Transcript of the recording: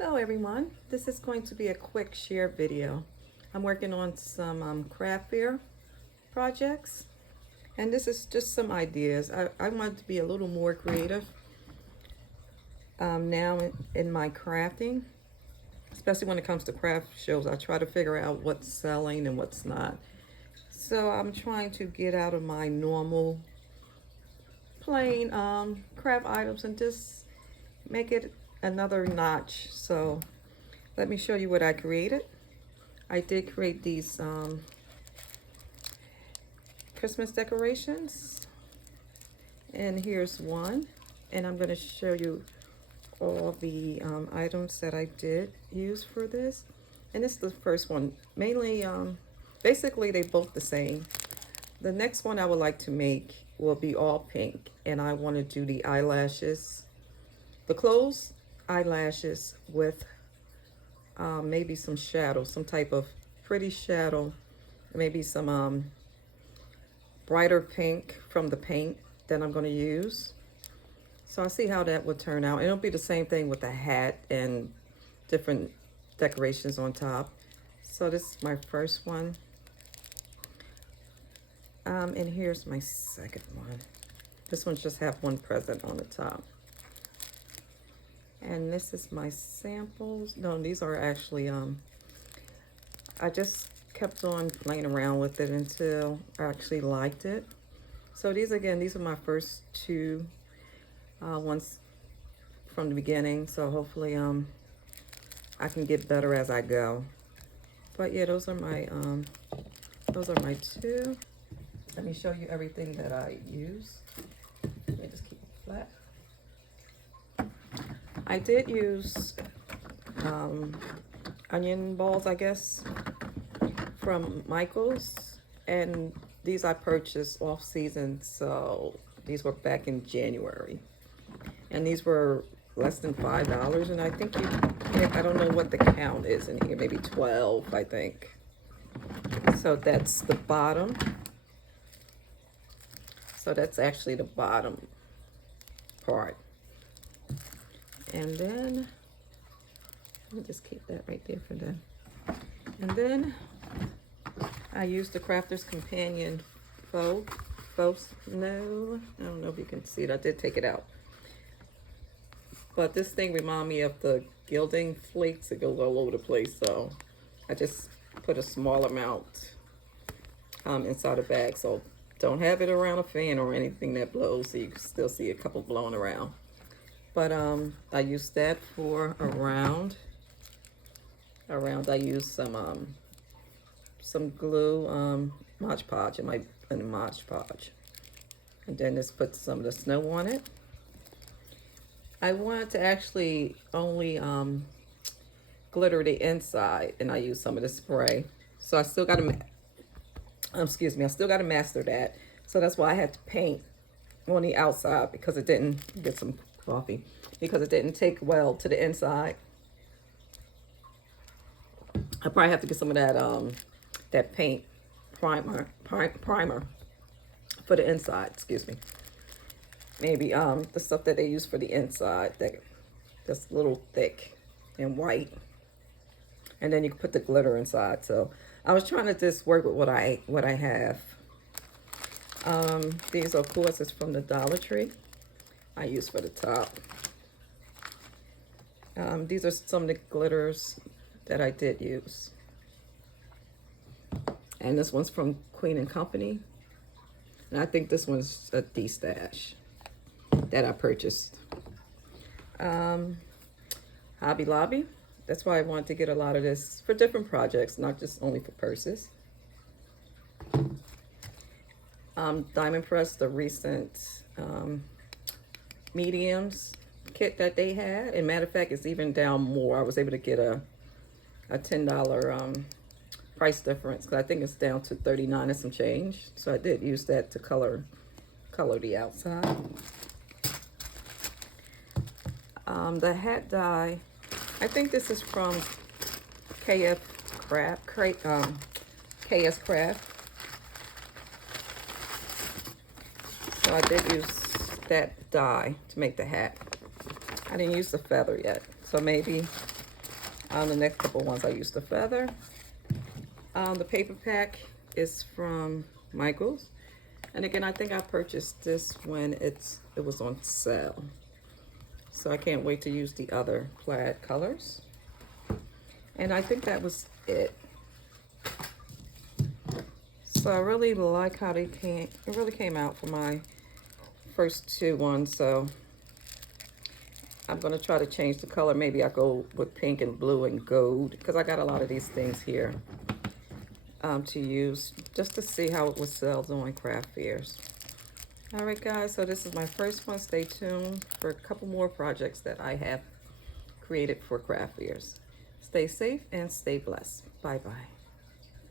Hello everyone, this is going to be a quick share video. I'm working on some craft fair projects, and this is just some ideas. I want to be a little more creative now in my crafting, especially when it comes to craft shows. I try to figure out what's selling and what's not. So I'm trying to get out of my normal plain craft items and just make it another notch. So let me show you what I created. I did create these Christmas decorations, and here's one, and I'm going to show you all the items that I did use for this. And this is the first one. Mainly basically they both the same. The next one I would like to make will be all pink, and I want to do the eyelashes, the closed eyelashes with maybe some shadow, some type of pretty shadow, maybe some brighter pink from the paint that I'm going to use. So I'll see how that will turn out. It'll be the same thing with the hat and different decorations on top. So this is my first one. And here's my second one. This one just have one present on the top. And this is my samples. No, these are actually, I just kept on playing around with it until I actually liked it. So these, again, these are my first two ones from the beginning. So hopefully I can get better as I go. But yeah, those are my two. Let me show you everything that I use. Let me just keep it flat. I did use onion balls, I guess, from Michaels, and these I purchased off season, so these were back in January, and these were less than $5, and I think I don't know what the count is in here, maybe 12, I think. So that's the bottom. So that's actually the bottom part. And then, let me just keep that right there for them. And then I used the Crafter's Companion faux, no, I don't know if you can see it. I did take it out. But this thing reminded me of the gilding flakes. It goes all over the place. So I just put a small amount inside the bag. So don't have it around a fan or anything that blows, so you can still see a couple blowing around. But I used that for around. I used some glue, Mod Podge in Mod Podge, and then just put some of the snow on it. I wanted to actually only glitter the inside, and I used some of the spray. So I still got to, I still got to master that. So that's why I had to paint on the outside, because it didn't get some coffee, because it didn't take well to the inside. I probably have to get some of that that paint primer for the inside. Excuse me. Maybe the stuff that they use for the inside, that's a little thick and white, and then you can put the glitter inside. So I was trying to just work with what I have. These, of course, is from the Dollar Tree. I use for the top. These are some of the glitters that I did use. And this one's from Queen & Company. And I think this one's a D-Stash that I purchased. Hobby Lobby. That's why I wanted to get a lot of this for different projects, not just only for purses. Diamond Press, the recent mediums kit that they had. And matter of fact, it's even down more. I was able to get a $10 price difference, because I think it's down to $39 and some change. So I did use that to color the outside. The hat die, I think this is from KS Craft. So I did use that die to make the hat. I didn't use the feather yet, so maybe The next couple ones I used the feather. The paper pack is from Michaels. And again, I think I purchased this when it was on sale. So I can't wait to use the other plaid colors. And I think that was it. So I really like how it really came out for my first two ones. So I'm gonna try to change the color. Maybe I go with pink and blue and gold, because I got a lot of these things here to use, just to see how it would sell on craft fairs. All right, guys, so this is my first one. Stay tuned for a couple more projects that I have created for craft fairs. Stay safe and stay blessed. Bye-bye.